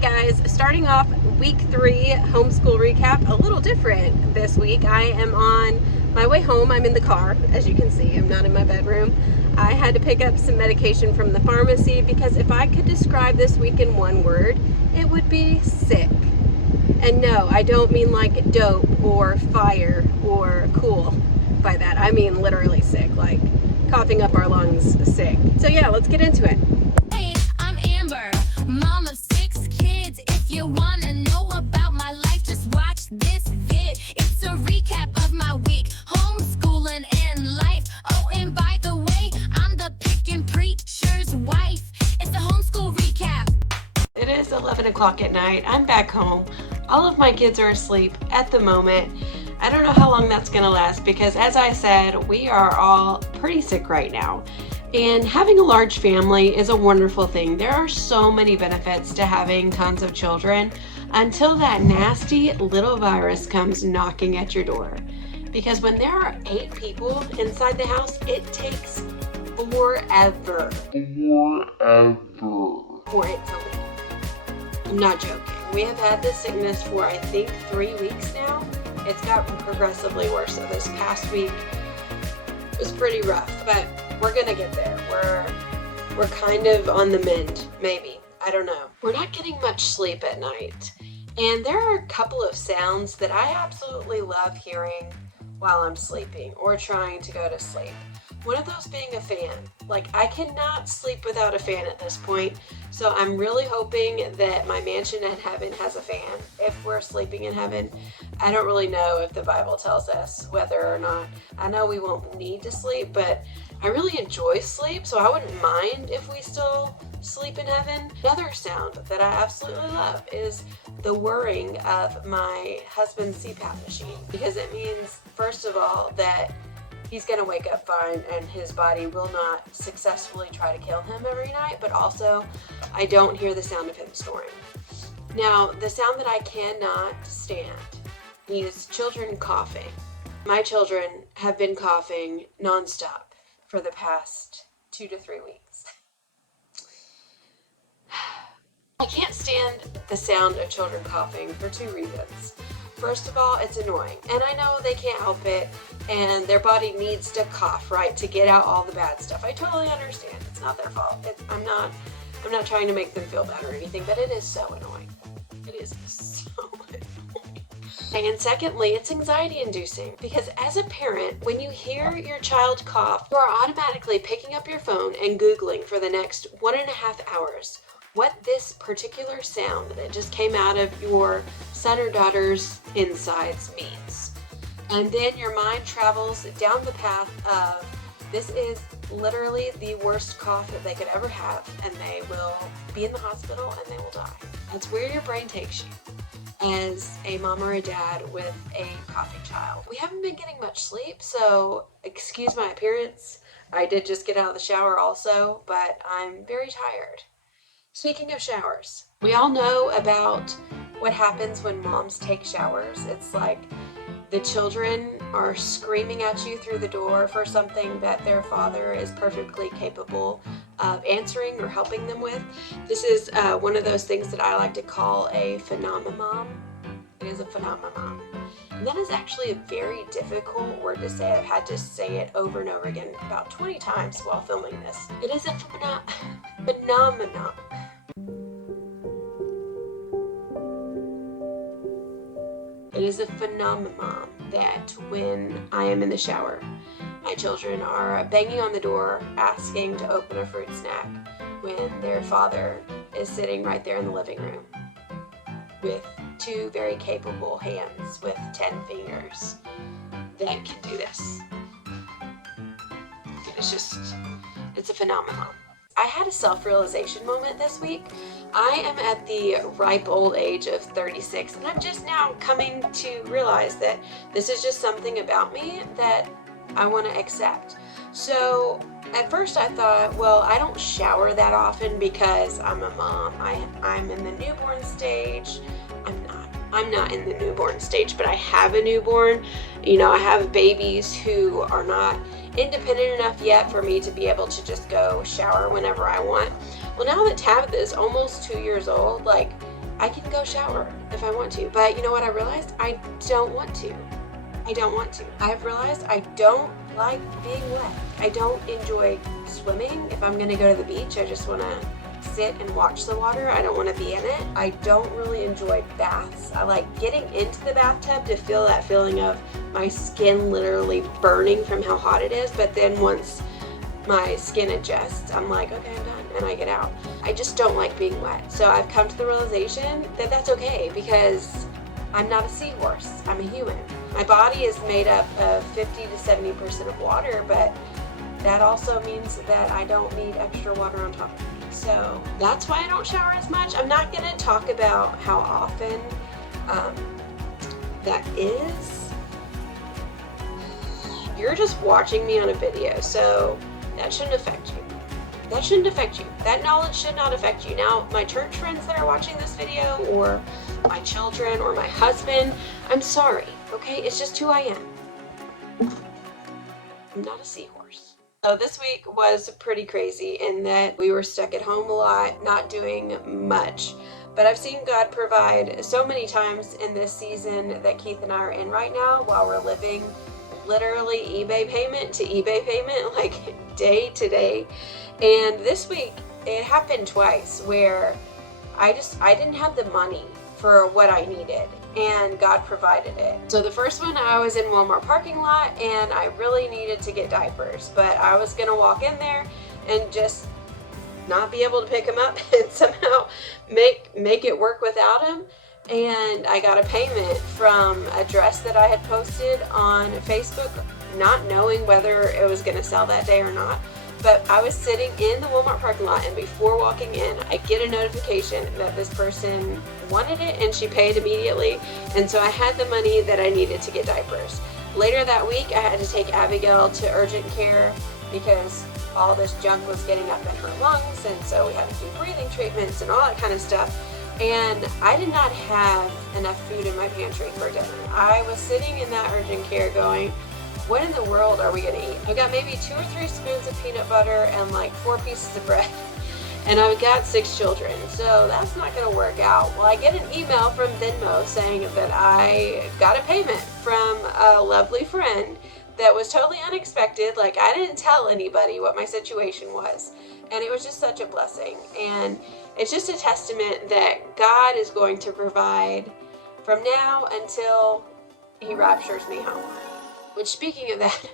guys, starting off week 3 homeschool recap, a little different this week. I am on my way home. I'm in the car, as you can see. I'm not in my bedroom. I had to pick up some medication from the pharmacy because if I could describe this week in one word, it would be sick. And no, I don't mean like dope or fire or cool by that. I mean literally sick, like coughing up our lungs sick. So yeah, let's get into it. Hey, I'm Amber, mom of 6 kids. If you wanna know about my life, just watch this vid. It's a recap of my week, homeschooling and life. Oh, and by the way, I'm the pickin' preacher's wife. It's the homeschool recap. It is 11 o'clock at night. I'm back home. All of my kids are asleep at the moment. I don't know how long that's gonna last because, as I said, we are all pretty sick right now. And having a large family is a wonderful thing. There are so many benefits to having tons of children until that nasty little virus comes knocking at your door. Because when there are 8 people inside the house, it takes forever for it to leave. I'm not joking. We have had this sickness for, I think, 3 weeks now. It's gotten progressively worse. So this past week was pretty rough, but we're gonna get there. We're kind of on the mend, maybe. I don't know. We're not getting much sleep at night. And there are a couple of sounds that I absolutely love hearing while I'm sleeping or trying to go to sleep. One of those being a fan. Like, I cannot sleep without a fan at this point. So I'm really hoping that my mansion in heaven has a fan if we're sleeping in heaven. I don't really know if the Bible tells us whether or not. I know we won't need to sleep, but I really enjoy sleep, so I wouldn't mind if we still sleep in heaven. Another sound that I absolutely love is the whirring of my husband's CPAP machine, because it means, first of all, that he's going to wake up fine and his body will not successfully try to kill him every night, but also I don't hear the sound of him snoring. Now, the sound that I cannot stand is children coughing. My children have been coughing nonstop for the past 2 to 3 weeks. I can't stand the sound of children coughing for 2 reasons. First of all, it's annoying, and I know they can't help it, and their body needs to cough, right, to get out all the bad stuff. I totally understand. It's not their fault. I'm not trying to make them feel bad or anything, but it is so annoying. It is so annoying. And secondly, it's anxiety inducing, because as a parent, when you hear your child cough, you are automatically picking up your phone and Googling for the next 1.5 hours what this particular sound that just came out of your son or daughter's insides means. And then your mind travels down the path of, this is literally the worst cough that they could ever have, and they will be in the hospital and they will die. That's where your brain takes you as a mom or a dad with a coughing child. We haven't been getting much sleep, so excuse my appearance. I did just get out of the shower also, but I'm very tired. Speaking of showers, we all know about what happens when moms take showers. It's like the children are screaming at you through the door for something that their father is perfectly capable of answering or helping them with. This is one of those things that I like to call a phenomenon. It is a phenomenon. And that is actually a very difficult word to say. I've had to say it over and over again about 20 times while filming this. It is a phenomenon. It is a phenomenon that when I am in the shower, my children are banging on the door asking to open a fruit snack when their father is sitting right there in the living room with 2 very capable hands with 10 fingers that can do this. It's a phenomenon. I had a self-realization moment this week. I am at the ripe old age of 36, and I'm just now coming to realize that this is just something about me that I want to accept. So at first I thought, well, I don't shower that often because I'm a mom. I'm in the newborn stage. I'm not in the newborn stage, but I have a newborn. You know, I have babies who are not independent enough yet for me to be able to just go shower whenever I want. Well, now that Tabitha is almost 2 years old, like, I can go shower if I want to. But you know what I realized? I don't want to. I've realized I don't like being wet. I don't enjoy swimming. If I'm gonna go to the beach, I just wanna sit and watch the water. I don't want to be in it. I don't really enjoy baths. I like getting into the bathtub to feel that feeling of my skin literally burning from how hot it is, but then once my skin adjusts, I'm like, okay, I'm done, and I get out. I just don't like being wet. So I've come to the realization that that's okay, because I'm not a seahorse. I'm a human. My body is made up of 50 to 70% of water, but that also means that I don't need extra water on top of it. So that's why I don't shower as much. I'm not going to talk about how often that is. You're just watching me on a video, so that shouldn't affect you. That knowledge should not affect you. Now, my church friends that are watching this video, or my children, or my husband, I'm sorry, okay? It's just who I am. I'm not a seahorse. So this week was pretty crazy in that we were stuck at home a lot, not doing much. But I've seen God provide so many times in this season that Keith and I are in right now, while we're living literally eBay payment to eBay payment, like day to day. And this week it happened twice where I didn't have the money for what I needed, and God provided it. So the first one, I was in Walmart parking lot and I really needed to get diapers, but I was gonna walk in there and just not be able to pick them up and somehow make it work without them. And I got a payment from a dress that I had posted on Facebook, not knowing whether it was gonna sell that day or not. But I was sitting in the Walmart parking lot, and before walking in, I get a notification that this person wanted it, and she paid immediately. And so I had the money that I needed to get diapers. Later that week, I had to take Abigail to urgent care because all this junk was getting up in her lungs, and so we had to do breathing treatments and all that kind of stuff. And I did not have enough food in my pantry for dinner. I was sitting in that urgent care going, what in the world are we gonna eat? I've got maybe 2 or 3 spoons of peanut butter and like 4 pieces of bread. And I've got 6 children, so that's not gonna work out. Well, I get an email from Venmo saying that I got a payment from a lovely friend that was totally unexpected. Like, I didn't tell anybody what my situation was. And it was just such a blessing. And it's just a testament that God is going to provide from now until He raptures me home. Which, speaking of that,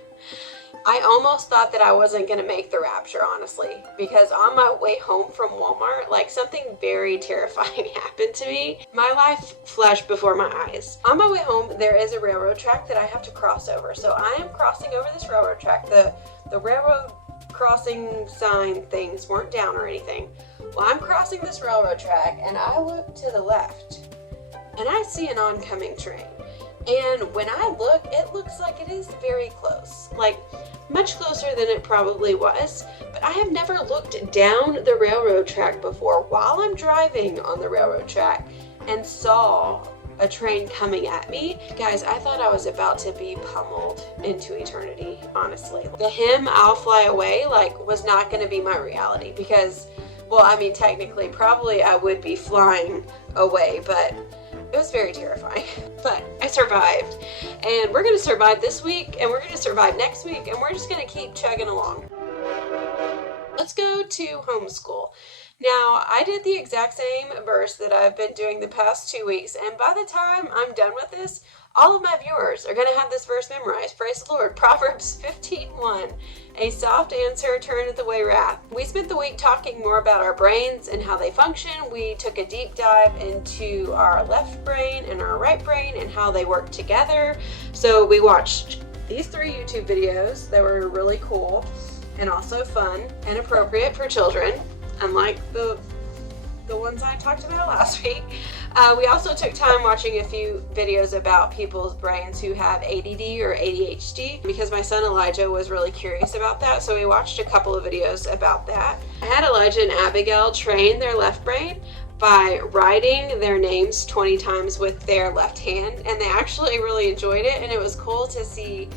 I almost thought that I wasn't going to make the rapture, honestly, because on my way home from Walmart, like, something very terrifying happened to me. My life flashed before my eyes. On my way home, there is a railroad track that I have to cross over. So I am crossing over this railroad track. The railroad crossing sign things weren't down or anything. Well, I'm crossing this railroad track, and I look to the left, and I see an oncoming train. And when I look, it looks like it is very close, like much closer than it probably was. But I have never looked down the railroad track before while I'm driving on the railroad track and saw a train coming at me. Guys, I thought I was about to be pummeled into eternity, honestly. The hymn, I'll Fly Away, like, was not going to be my reality because, well, I mean, technically, probably I would be flying away, but it was very terrifying. But I survived, and we're going to survive this week, and we're going to survive next week, and we're just going to keep chugging along. Let's go to homeschool. Now, I did the exact same verse that I've been doing the past 2 weeks, and by the time I'm done with this, all of my viewers are going to have this verse memorized. Praise the Lord. Proverbs 15:1. A soft answer turneth away wrath. We spent the week talking more about our brains and how they function. We took a deep dive into our left brain and our right brain and how they work together. So we watched these 3 YouTube videos that were really cool and also fun and appropriate for children, unlike the ones I talked about last week. We also took time watching a few videos about people's brains who have ADD or ADHD because my son Elijah was really curious about that, so we watched a couple of videos about that. I had Elijah and Abigail train their left brain by writing their names 20 times with their left hand, and they actually really enjoyed it, and it was cool to see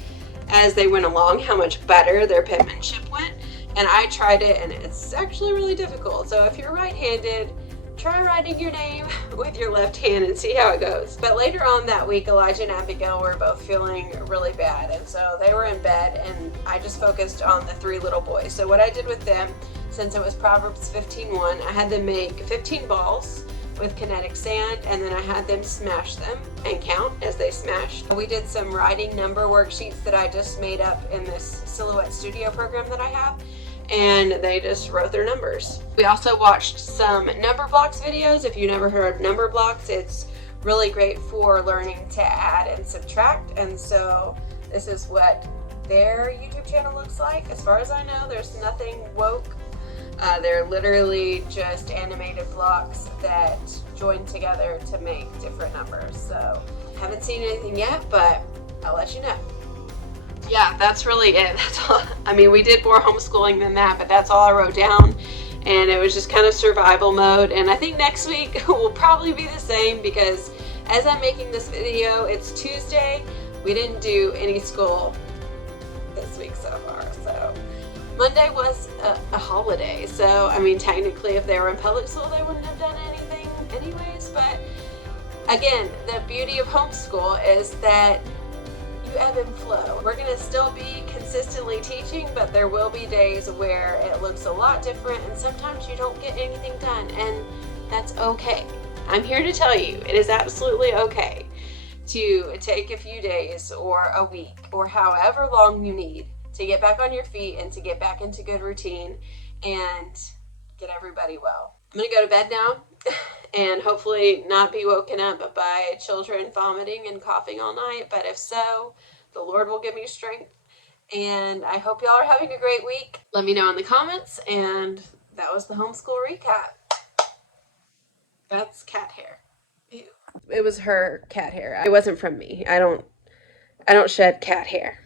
as they went along how much better their penmanship went. And I tried it, and it's actually really difficult. So if you're right-handed, try writing your name with your left hand and see how it goes. But later on that week, Elijah and Abigail were both feeling really bad, and so they were in bed, and I just focused on the 3 little boys. So what I did with them, since it was Proverbs 15:1, I had them make 15 balls with kinetic sand, and then I had them smash them and count as they smashed. We did some writing number worksheets that I just made up in this Silhouette Studio program that I have, and they just wrote their numbers. We also watched some number blocks videos. If you never heard of number blocks, it's really great for learning to add and subtract, and so this is what their YouTube channel looks like. As far as I know, there's nothing woke. They're literally just animated blocks that join together to make different numbers. So haven't seen anything yet, but I'll let you know. Yeah, that's really it. That's all. I mean, we did more homeschooling than that, but that's all I wrote down. And it was just kind of survival mode. And I think next week will probably be the same, because as I'm making this video, it's Tuesday. We didn't do any school this week so far, so Monday was a holiday, so I mean, technically if they were in public school they wouldn't have done anything anyways. But again, the beauty of homeschool is that you ebb and flow. We're gonna still be consistently teaching, but there will be days where it looks a lot different, and sometimes you don't get anything done, and that's okay. I'm here to tell you, it is absolutely okay to take a few days or a week or however long you need to get back on your feet and to get back into good routine and get everybody well. I'm gonna go to bed now and hopefully not be woken up by children vomiting and coughing all night, but if so, the Lord will give me strength. And I hope y'all are having a great week. Let me know in the comments, and that was the homeschool recap. That's cat hair. Ew. It was her cat hair. It wasn't from me. I don't shed cat hair.